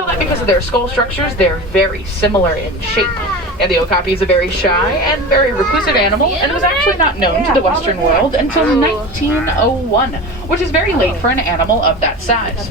So that because of their skull structures, they're very similar in shape. And the okapi is a very shy and very reclusive animal, and it was actually not known to the Western world until 1901, which is very late for an animal of that size.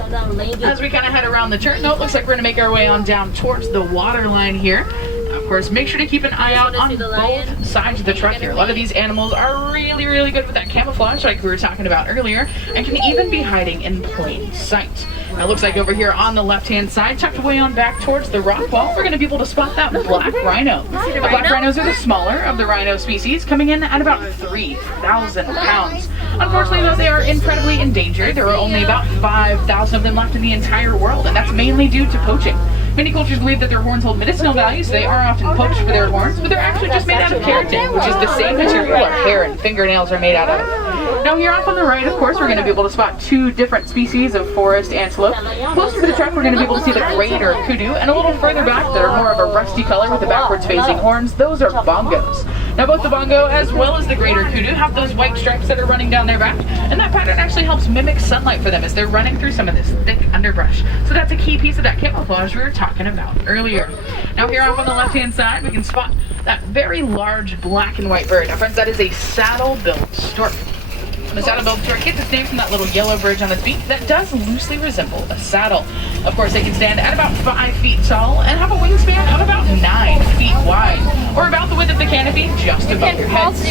As we kind of head around the turn, though, it looks like we're going to make our way on down towards the water line here. Of course, make sure to keep an eye out on both sides of the truck here. A lot of these animals are really good with that camouflage like we were talking about earlier, and can even be hiding in plain sight. Now, it looks like over here on the left-hand side, tucked away on back towards the rock wall, we're going to be able to spot that black rhino. The black rhinos are the smaller of the rhino species, coming in at about 3,000 pounds. Unfortunately, though, they are incredibly endangered. There are only about 5,000 of them left in the entire world, and that's mainly due to poaching. Many cultures believe that their horns hold medicinal value, so they are often poached for their horns, but they're actually just made out of keratin, which is the same material our hair and fingernails are made out of. Now here off on the right, of course, we're going to be able to spot two different species of forest antelope. Closer to the truck, we're going to be able to see the greater kudu, and a little further back, that are more of a rusty color with the backwards facing horns, those are bongos. Now both the bongo as well as the greater kudu have those white stripes that are running down their back, and that pattern actually helps mimic sunlight for them as they're running through some of this thick underbrush. So that's a key piece of that camouflage we were talking about earlier. Now here off on the left-hand side, we can spot that very large black and white bird. Now friends, that is a saddle-billed stork. The saddle-billed stork gets its name from that little yellow bridge on its beak that does loosely resemble a saddle. Of course, they can stand at about 5 feet tall and have a wingspan of about 9 feet wide, or about the width of the canopy just above your heads.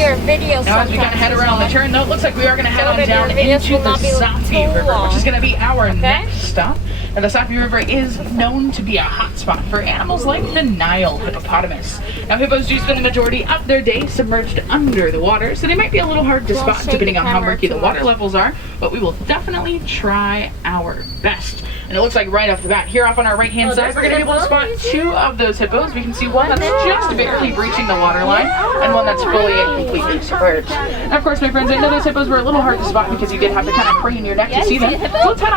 Now as we kind of head around the turn, though, it looks like we are going to head on down into the Sapi River, which is going to be our next stop. Now the Sapi River is known to be a hotspot for animals like the Nile hippopotamus. Now hippos do spend the majority of their day submerged under the water, so they might be a little hard to spot depending on how murky the water levels are, but we will definitely try our best. And it looks like right off the bat, here off on our right-hand side, we're going to be able to spot two of those hippos. We can see one that's just barely breaching the water line, and one that's fully and completely submerged. And of course, my friends, I know those hippos were a little hard to spot because you did have to kind of crane your neck to see them. So let's head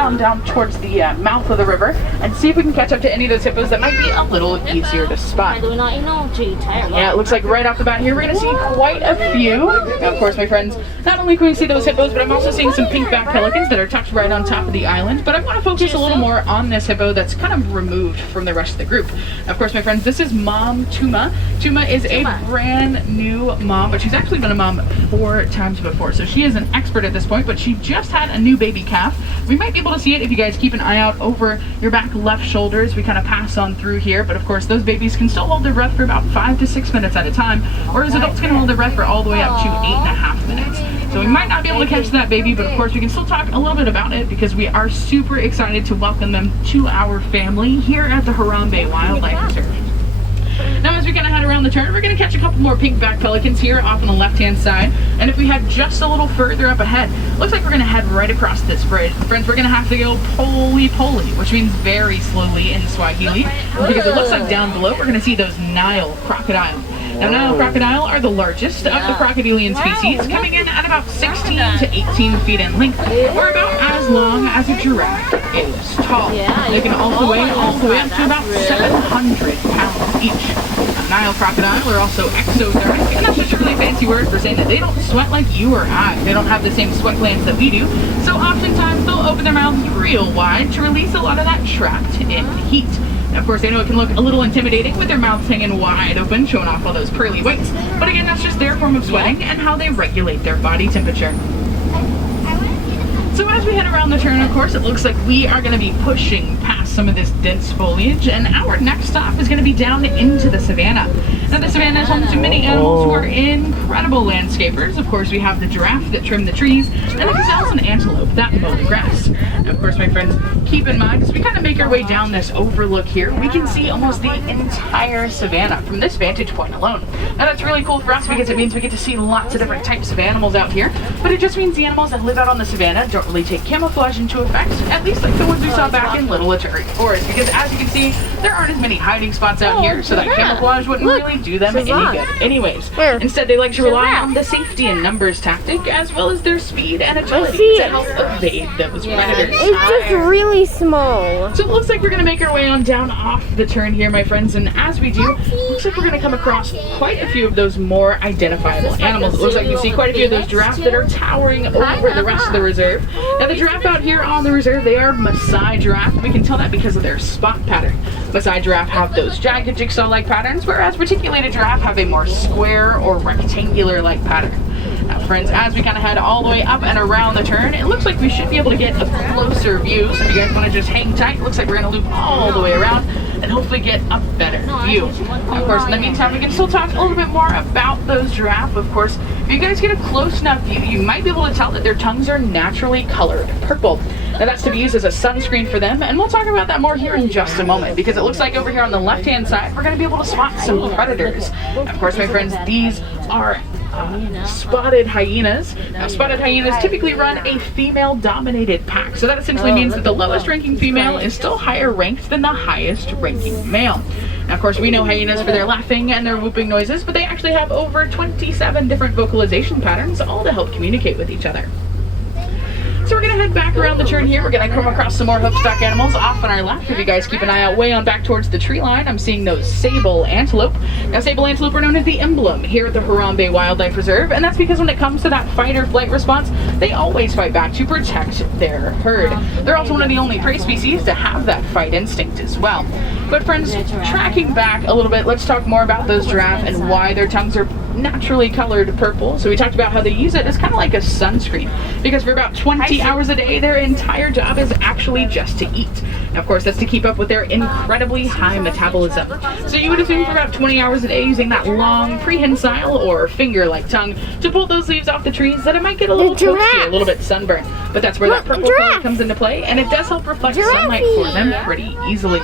on down towards the mouth of the river and see if we can catch up to any of those hippos that might be a little easier to spot. Yeah, it looks like right off the bat here, we're going to see quite a few. Now, of course, my friends, not only can we see those hippos, but I'm also seeing some pink-backed pelicans that are tucked right on top of the island. But I want to focus a little more on this hippo that's kind of removed from the rest of the group. Of course, my friends, this is Mom Tuma. Tuma is a brand new mom, but she's actually been a mom 4 times before. So she is an expert at this point, but she just had a new baby calf. We might be able to see it if you guys keep an eye out over your back left shoulders. We kind of pass on through here, but of course, those babies can still hold their breath for about 5 to 6 minutes at a time, whereas adults can hold their breath for all the way up to 8.5 minutes. So we might not be able to catch that baby, but of course we can still talk a little bit about it because we are super excited to welcome them to our family here at the Harambe Wildlife Reserve. Now as we kind of head around the turn, we're going to catch a couple more pink-backed pelicans here off on the left-hand side. And if we head just a little further up ahead, looks like we're going to head right across this bridge. Friends, we're going to have to go poli-poli, which means very slowly in Swahili, because it looks like down below we're going to see those Nile crocodile. Now, Nile crocodile are the largest of the crocodilian species, coming in at about 16 to 18 feet in length, or about as long as a giraffe is tall. They can also weigh all the way up to about 700 pounds each. Nile crocodile are also exothermic, and that's just a really fancy word for saying that they don't sweat like you or I. They don't have the same sweat glands that we do, so oftentimes they'll open their mouths real wide to release a lot of that trapped in heat. Now, of course, I know it can look a little intimidating with their mouths hanging wide open, showing off all those pearly whites, but again, that's just their form of sweating and how they regulate their body temperature. So as we head around the turn, of course, it looks like we are going to be pushing past some of this dense foliage, and our next stop is going to be down into the savannah. Now, the savannah is home to many animals who are incredible landscapers. Of course, we have the giraffe that trim the trees, and the gazelles and antelope that mow the grass. Now, of course, my friends, keep in mind, as we kind of make our way down this overlook here, we can see almost the entire savannah from this vantage point alone. Now, that's really cool for us because it means we get to see lots of different types of animals out here, but it just means the animals that live out on the savannah don't really take camouflage into effect, at least like the ones we saw back in Little Eternity Forest, because as you can see, there aren't as many hiding spots out here, so that camouflage wouldn't really do them any good anyways. Instead, they like to rely on the safety and numbers tactic, as well as their speed and agility to help evade those predators. It's just really small. So So it looks like we're going to make our way on down off the turn here, my friends, and as we do, it looks like we're going to come across quite a few of those more identifiable animals. It looks like you see quite a few of those giraffes that are towering over the rest of the reserve. Now the giraffe out here on the reserve, they are Maasai giraffe. We can tell that because of their spot pattern. Maasai giraffe have those jagged jigsaw-like patterns, whereas reticulated giraffe have a more square or rectangular-like pattern. Now friends, as we kind of head all the way up and around the turn, it looks like we should be able to get a closer view. So if you guys want to just hang tight, it looks like we're going to loop all the way around and hopefully get a better view. Now, of course, in the meantime, we can still talk a little bit more about those giraffe. Of course, if you guys get a close enough view, you might be able to tell that their tongues are naturally colored purple. Now that's to be used as a sunscreen for them, and we'll talk about that more here in just a moment, because it looks like over here on the left-hand side, we're going to be able to spot some predators. Of course, my friends, these are spotted hyenas. Now, spotted hyenas typically run a female-dominated pack, so that essentially means that the lowest-ranking female is still higher ranked than the highest-ranking male. Now, of course, we know hyenas for their laughing and their whooping noises, but they actually have over 27 different vocalization patterns, all to help communicate with each other. So we're going to head back around the turn here. We're going to come across some more hoofstock animals off on our left. If you guys keep an eye out way on back towards the tree line, I'm seeing those sable antelope. Now, sable antelope are known as the emblem here at the Harambe Wildlife Reserve, and that's because when it comes to that fight or flight response, they always fight back to protect their herd. They're also one of the only prey species to have that fight instinct as well. But friends, tracking back a little bit, let's talk more about those giraffe and why their tongues are naturally colored purple. So we talked about how they use it as kind of like a sunscreen, because for about 20 hours a day, their entire job is actually just to eat. Now, of course, that's to keep up with their incredibly high metabolism. So you would assume for about 20 hours a day, using that long prehensile or finger-like tongue to pull those leaves off the trees, that it might get a little toasty, a little bit sunburned. But that's where that purple color comes into play, and it does help reflect sunlight for them pretty easily.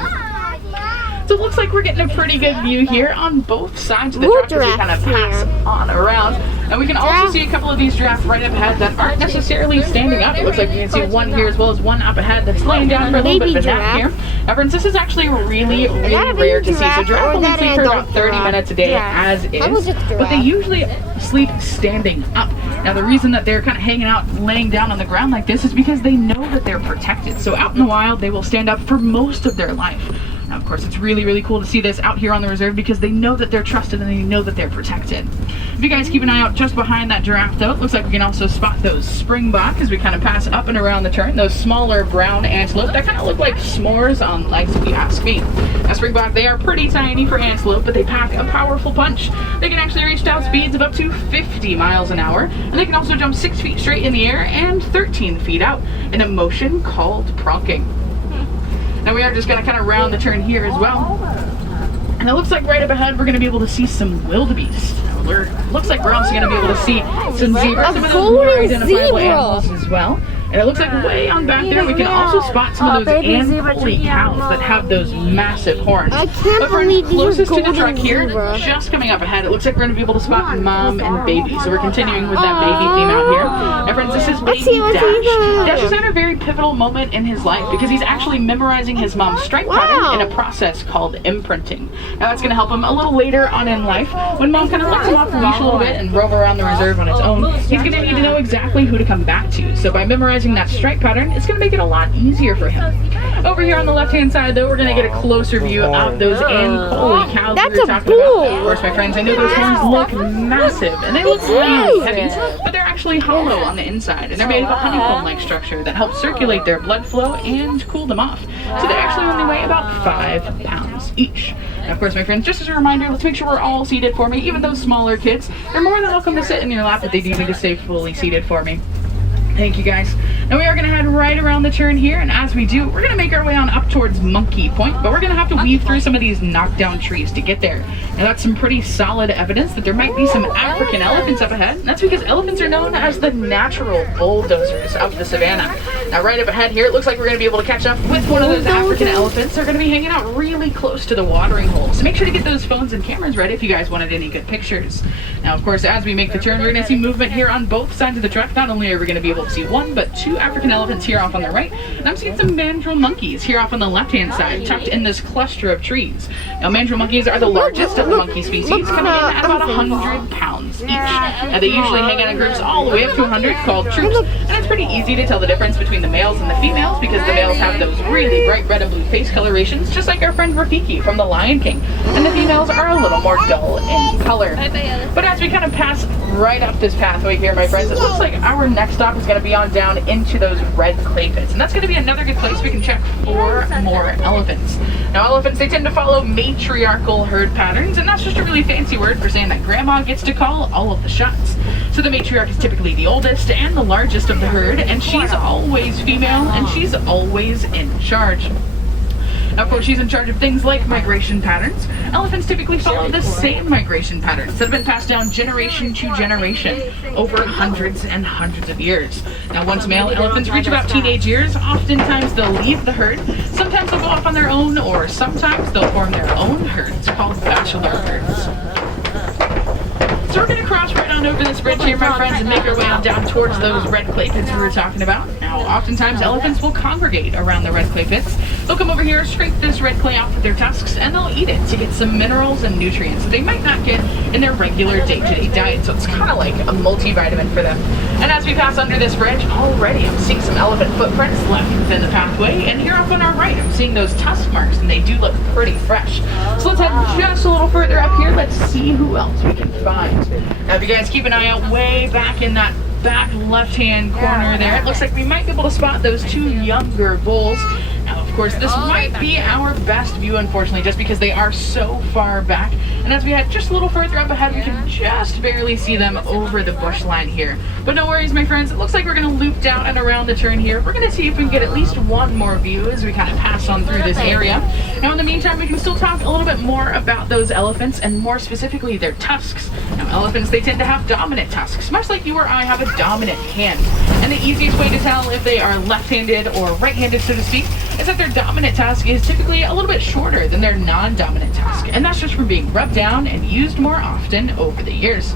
So it looks like we're getting a pretty good view here on both sides of the truck as we kind of pass on around. And we can also see a couple of these giraffes right up ahead that aren't necessarily standing up. It looks like we can see one here as well as one up ahead that's laying down for a little bit of a nap here. Now friends, this is actually really rare to see. So giraffes only sleep for about 30 minutes a day as is, but they usually sleep standing up. Now the reason that they're kind of hanging out, laying down on the ground like this is because they know that they're protected. So out in the wild, they will stand up for most of their life. Now, of course, it's really, really cool to see this out here on the reserve because they know that they're trusted and they know that they're protected. If you guys keep an eye out just behind that giraffe, though, it looks like we can also spot those Springbok as we kind of pass up and around the turn. Those smaller brown antelope that kind of look like s'mores on legs, if you ask me. Now, Springbok, they are pretty tiny for antelope, but they pack a powerful punch. They can actually reach top speeds of up to 50 miles an hour, and they can also jump 6 feet straight in the air and 13 feet out in a motion called pronking. Now we are just going to kind of round the turn here as well. And it looks like right up ahead we're going to be able to see some wildebeest. Looks like we're also going to be able to see some zebras, some of those more identifiable animals as well. And it looks like way on back there we can also spot some of those Ankole cows that have those massive horns. I can't believe these closest are to the truck golden here, zebra. just coming up ahead, it looks like we're going to be able to spot mom and baby. So we're continuing with that baby theme out here. Now friends, this is baby Dash. Dash is at a very pivotal moment in his life because he's actually memorizing his mom's stripe pattern in a process called imprinting. Now that's going to help him a little later on in life when mom kind of lets him off the leash a little bit and roam around the reserve on his own. He's going to need to know exactly who to come back to. So by memorizing that stripe pattern, it's going to make it a lot easier for him. Over here on the left-hand side, though, we're going to get a closer view of those Ankole cows we were talking about. Of course, my friends, I know those horns look massive, and they look really heavy, but they're actually hollow on the inside, and they're made of a honeycomb-like structure that helps circulate their blood flow and cool them off. So they actually only weigh about 5 pounds each. Now, of course, my friends, just as a reminder, let's make sure we're all seated for me. Even those smaller kids, they're more than welcome to sit in your lap, but they do need to stay fully seated for me. Thank you guys. Now we are going to head right around the turn here, and as we do, we're going to make our way on up towards Monkey Point, but we're going to have to weave through some of these knockdown trees to get there. Now that's some pretty solid evidence that there might be some African elephants up ahead, and that's because elephants are known as the natural bulldozers of the savannah. Now right up ahead here, it looks like we're going to be able to catch up with one of those African elephants. They're going to be hanging out really close to the watering hole, so make sure to get those phones and cameras ready if you guys wanted any good pictures. Now of course, as we make the turn, we're going to see movement here on both sides of the truck. Not only are we going to be able to see one, but 2 African elephants here off on the right, and I'm seeing some Mandrel Monkeys here off on the left-hand side, tucked in this cluster of trees. Now, Mandrel Monkeys are the largest of the monkey species, coming in at about 100 pounds each. Now, they usually hang out in groups all the way up to 100, called troops, and it's pretty easy to tell the difference between the males and the females because the males have those really bright red and blue face colorations, just like our friend Rafiki from The Lion King. And the females are a little more dull in color. But as we kind of pass right up this pathway here, my friends, it looks like our next stop is going to be on down into those red clay pits. And that's going to be another good place we can check for more elephants. Now, elephants, they tend to follow matriarchal herd patterns, and that's just a really fancy word for saying that grandma gets to call all of the shots. So the matriarch is typically the oldest and the largest of the herd, and she's always female, and she's always in charge. Now, of course, she's in charge of things like migration patterns. Elephants typically follow the same migration patterns that have been passed down generation to generation over hundreds and hundreds of years. Now, once male elephants reach about teenage years, oftentimes they'll leave the herd. Sometimes they'll go off on their own, or sometimes they'll form their own herds called bachelor herds. So we're going to cross right on over this bridge here, my friends, and make our way on down towards those red clay pits we were talking about. Now, oftentimes elephants will congregate around the red clay pits. They'll come over here, scrape this red clay off with their tusks, and they'll eat it to get some minerals and nutrients that they might not get in their regular day-to-day diet. So it's kind of like a multivitamin for them. And as we pass under this bridge, already I'm seeing some elephant footprints left within the pathway. And here off on our right, I'm seeing those tusk marks, and they do look pretty fresh. So let's head just a little further up here. Let's see who else we can find. Now, if you guys keep an eye out way back in that back left-hand corner there, it looks like we might be able to spot those two younger bulls. Now, of course, this might be our best view, unfortunately, just because they are so far back. And as we head just a little further up ahead, we can just barely see them over the bush line here. But no worries, my friends. It looks like we're going to loop down and around the turn here. We're going to see if we can get at least one more view as we kind of pass on through this area. Now, in the meantime, we can still talk a little bit more about those elephants, and more specifically their tusks. Now, elephants, they tend to have dominant tusks, much like you or I have a dominant hand. And the easiest way to tell if they are left-handed or right-handed, so to speak, is that their dominant tusk is typically a little bit shorter than their non-dominant tusk, and that's just from being rubbed down and used more often over the years.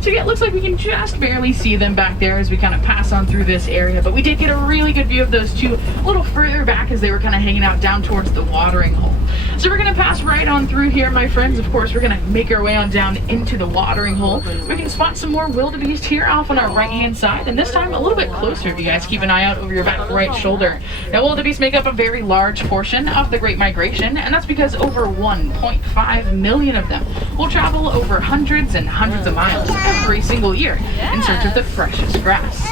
So yeah, it looks like we can just barely see them back there as we kind of pass on through this area, but we did get a really good view of those two a little further back as they were kind of hanging out down towards the watering hole. So we're going to pass right on through here, my friends. Of course, we're going to make our way on down into the watering hole. We can spot some more wildebeest here off on our right-hand side, and this time a little bit closer if you guys keep an eye out over your back right shoulder. Now, wildebeest make up a very large portion of the Great Migration, and that's because over 1.5 million of them will travel over hundreds and hundreds of miles every single year in search of the freshest grass.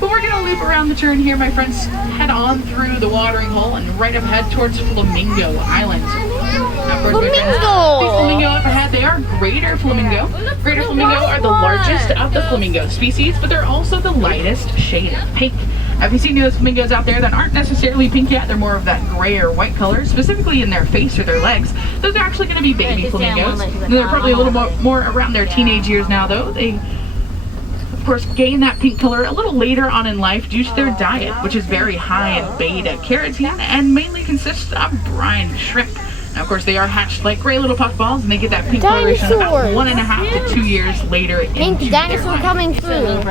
But we're going to loop around the turn here, my friends, head on through the watering hole and right up ahead towards Flamingo Island. Now, of course, my friends, the flamingo up ahead, they are greater flamingo. Greater flamingo are the largest of the flamingo species, but they're also the lightest shade of pink. Have you seen those flamingos out there that aren't necessarily pink yet? They're more of that gray or white color, specifically in their face or their legs. Those are actually going to be baby flamingos. They're probably a little more around their teenage years now, though. They, of course, gain that pink color a little later on in life due to their diet, which is very high in beta-carotene and mainly consists of brine shrimp. Now, of course, they are hatched like gray little puffballs, and they get that pink coloration about 1.5 to 2 years later into dinosaur their coming through.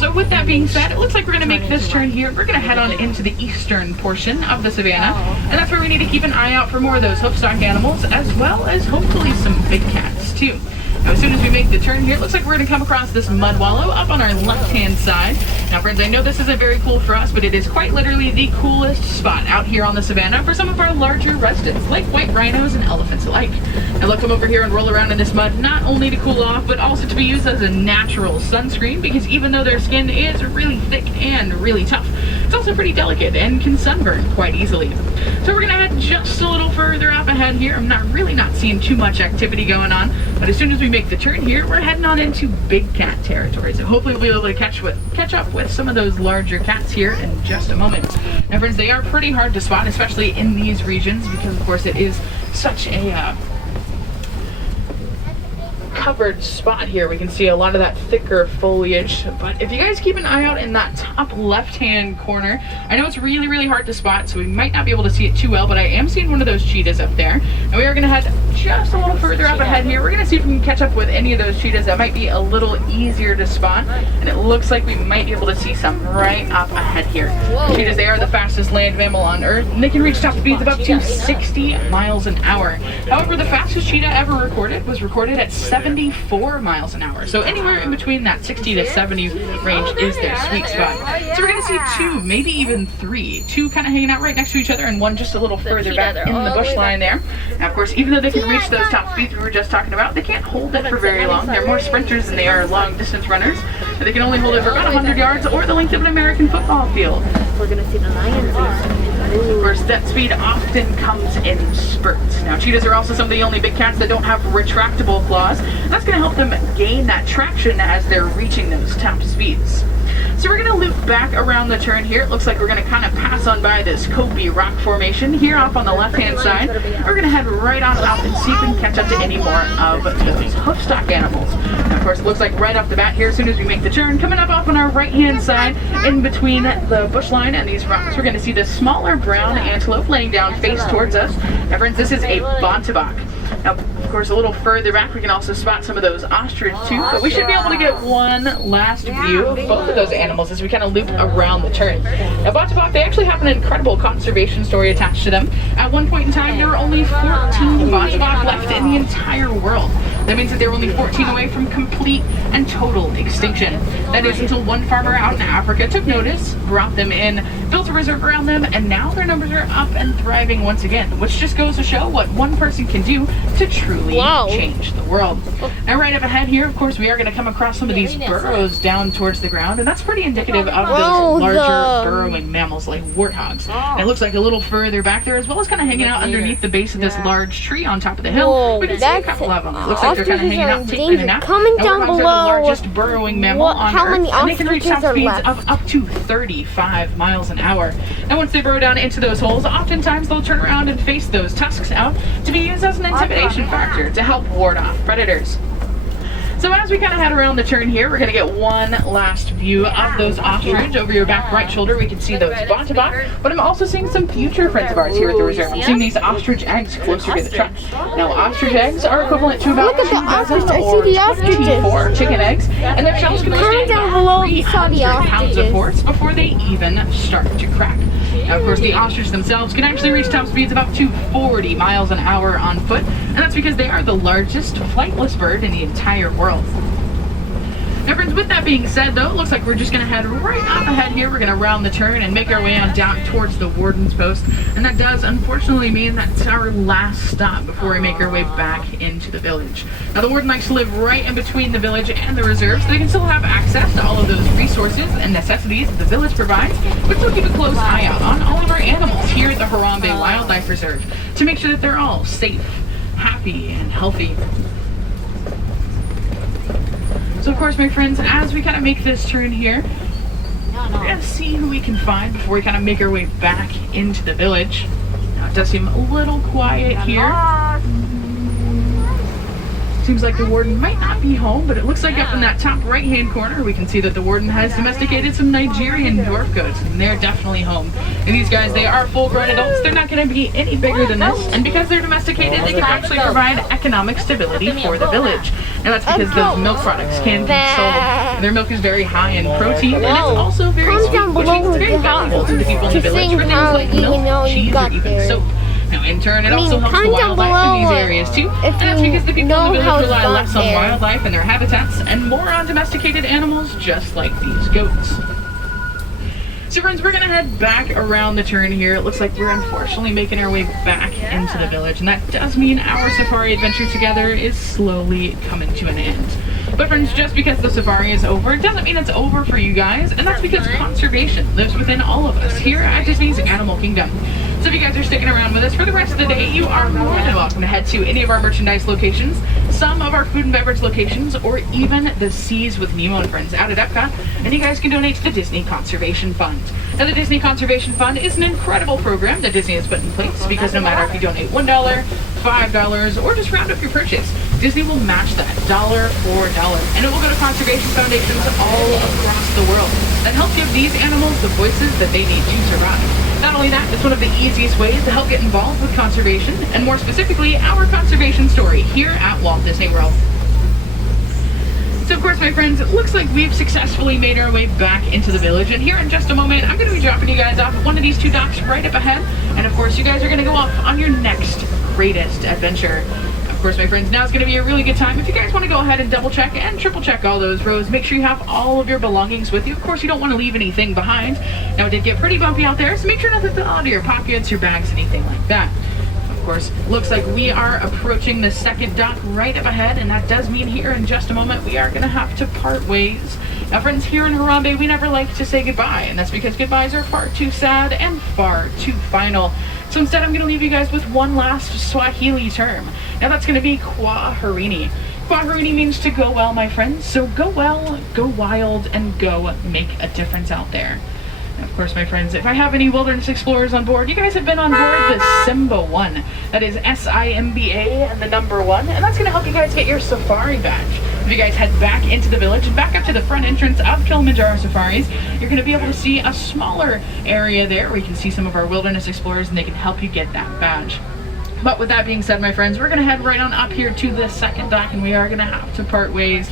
So with that being said, it looks like we're going to make this turn here. We're going to head on into the eastern portion of the savannah, and that's where we need to keep an eye out for more of those hoofstock animals, as well as hopefully some big cats too. Now, as soon as we make the turn here, it looks like we're going to come across this mud wallow up on our left-hand side. Now, friends, I know this isn't very cool for us, but it is quite literally the coolest spot out here on the savannah for some of our larger residents, like white rhinos and elephants alike. Now, look, come over here and roll around in this mud, not only to cool off, but also to be used as a natural sunscreen, because even though their skin is really thick and really tough, it's also pretty delicate and can sunburn quite easily. So we're going to head just a little further up ahead here. I'm really not seeing too much activity going on, but as soon as we make the turn here, we're heading on into big cat territory. So hopefully we'll be able to catch up with some of those larger cats here in just a moment. Now, friends, they are pretty hard to spot, especially in these regions, because of course it is such a covered spot here. We can see a lot of that thicker foliage, but if you guys keep an eye out in that top left-hand corner, I know it's really, really hard to spot, so we might not be able to see it too well, but I am seeing one of those cheetahs up there, and we are going to head just a little further up ahead here. We're going to see if we can catch up with any of those cheetahs that might be a little easier to spot, and it looks like we might be able to see some right up ahead here. Cheetahs, they are the fastest land mammal on Earth, and they can reach top speeds of up to 60 miles an hour. However, the fastest cheetah ever recorded was recorded at 7 74 miles an hour. So anywhere in between that 60 to 70 range is their sweet spot. So we're going to see two, maybe even three. Two kind of hanging out right next to each other and one just a little further back in the bush line there. Now, of course, even though they can reach those top speeds we were just talking about, they can't hold it for very long. They're more sprinters than they are long distance runners. They can only hold it for about 100 yards or the length of an American football field. We're going to see the lions. Of course, that speed often comes in spurts. Now, cheetahs are also some of the only big cats that don't have retractable claws. That's going to help them gain that traction as they're reaching those top speeds. So we're going to loop back around the turn here. It looks like we're going to kind of pass on by this Kobe rock formation here off on the left-hand side. We're going to head right on out and see if we can catch up to any more of those hoofstock animals. Now, of course, it looks like right off the bat here, as soon as we make the turn, coming up off on our right-hand side, in between the bush line and these rocks, we're going to see this smaller brown antelope laying down face towards us. Now, friends, this is a bontebok. Now, of course, a little further back, we can also spot some of those ostrich too, but we should be able to get one last view of both of those animals as we kind of loop around the turn. Now, bontebok, they actually have an incredible conservation story attached to them. At one point in time, there were only 14 bontebok left in the entire world. That means that they were only 14 away from complete and total extinction. That is until one farmer out in Africa took notice, brought them in, built a reserve around them, and now their numbers are up and thriving once again, which just goes to show what one person can do to truly change the world. Now, right up ahead here, of course, we are going to come across some of these burrows down towards the ground, and that's pretty indicative of those larger burrowing mammals like warthogs. And it looks like a little further back there, as well as kind of hanging out underneath the base of this large tree on top of the hill, we can see a couple of them. It looks like they're kind of hanging out, taking a nap. Comment down below the largest burrowing mammal on how Earth, many and they can reach top speeds left. of up to 35 miles an hour. And once they burrow down into those holes, oftentimes they'll turn around and face those tusks out to be used as an intimidation factor to help ward off predators. So as we kind of head around the turn here, we're going to get one last view of those ostrich. Over your back right shoulder, we can see those bontebok, but I'm also seeing some future friends of ours here at the reserve. I'm seeing these ostrich eggs closer to the truck. Now, ostrich eggs are equivalent to about 2 dozen or 24 chicken eggs, and their shells can withstand about 300 pounds of force before they even start to crack. Now, of course, the ostrich themselves can actually reach top speeds of up to 40 miles an hour on foot, and that's because they are the largest flightless bird in the entire world. Now, friends, with that being said, though, it looks like we're just going to head right up ahead here. We're going to round the turn and make our way on down towards the Wardens Post. And that does, unfortunately, mean that's our last stop before we make our way back into the village. Now, the Warden likes to live right in between the village and the reserve, so they can still have access to all of those resources and necessities that the village provides, but still keep a close eye out on all of our animals here at the Harambe Wildlife Reserve to make sure that they're all safe, happy, and healthy. So, of course, my friends, as we kind of make this turn here, we're going to see who we can find before we kind of make our way back into the village. Now, it does seem a little quiet here. Seems like the warden might not be home, but it looks like up in that top right-hand corner, we can see that the warden has domesticated some Nigerian dwarf goats, and they're definitely home. And these guys, they are full-grown adults. They're not going to be any bigger than this, and because they're domesticated, they can actually provide economic stability for the village. And that's because those milk products can be sold. Their milk is very high in protein, and it's also very sweet, which means it's very valuable to the people in the village for things like milk, cheese, or even soap. Now, in turn, it also helps the wildlife in these areas too, and that's because the people in the village rely less on wildlife and their habitats and more on domesticated animals just like these goats. So, friends, we're going to head back around the turn here. It looks like we're unfortunately making our way back into the village, and that does mean our safari adventure together is slowly coming to an end. But, friends, just because the safari is over, it doesn't mean it's over for you guys, and that's because conservation lives within all of us here at Disney's Animal Kingdom. So if you guys are sticking around with us for the rest of the day, you are more than welcome to head to any of our merchandise locations, some of our food and beverage locations, or even the Seas with Nemo and Friends out at Epcot, and you guys can donate to the Disney Conservation Fund. Now, the Disney Conservation Fund is an incredible program that Disney has put in place because no matter if you donate $1, $5, or just round up your purchase, Disney will match that dollar for dollar, and it will go to conservation foundations all across the world that help give these animals the voices that they need to survive. Not only that, it's one of the easiest ways to help get involved with conservation, and more specifically, our conservation story here at Walt Disney World. So, of course, my friends, it looks like we've successfully made our way back into the village, and here in just a moment, I'm going to be dropping you guys off at one of these two docks right up ahead, and of course, you guys are going to go off on your next greatest adventure. Of course, my friends, now is going to be a really good time. If you guys want to go ahead and double check and triple check all those rows, make sure you have all of your belongings with you. Of course, you don't want to leave anything behind. Now, it did get pretty bumpy out there, so make sure nothing fell out of your pockets, your bags, anything like that. Of course, looks like we are approaching the second dock right up ahead, and that does mean here in just a moment we are going to have to part ways. Now, friends, here in Harambe, we never like to say goodbye, and that's because goodbyes are far too sad and far too final. So instead, I'm going to leave you guys with one last Swahili term. Now, that's going to be Kwaherini. Kwaherini means to go well, my friends. So go well, go wild, and go make a difference out there. And of course, my friends, if I have any wilderness explorers on board, you guys have been on board the Simba 1. That is SIMBA and the number 1, and that's going to help you guys get your safari badge. If you guys head back into the village and back up to the front entrance of Kilimanjaro Safaris, you're going to be able to see a smaller area there where you can see some of our wilderness explorers, and they can help you get that badge. But with that being said, my friends, we're going to head right on up here to the second dock, and we are going to have to part ways.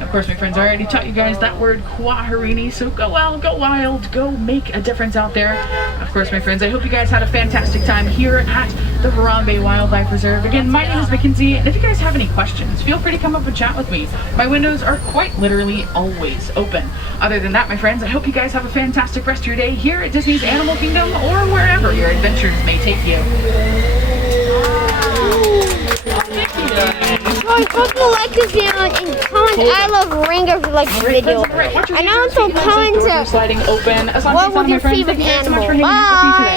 Of course, my friends, I already taught you guys that word Kwaherini, so go well, go wild, go make a difference out there. Of course, my friends, I hope you guys had a fantastic time here at the Harambe Wildlife Reserve. Again, my name is Mackenzie, and if you guys have any questions, feel free to come up and chat with me. My windows are quite literally always open. Other than that, my friends, I hope you guys have a fantastic rest of your day here at Disney's Animal Kingdom or wherever your adventures may take you. Guys, also like this video and comment I love Ringo if you like this video. And also comment sliding open. what would your favorite animal. Bye!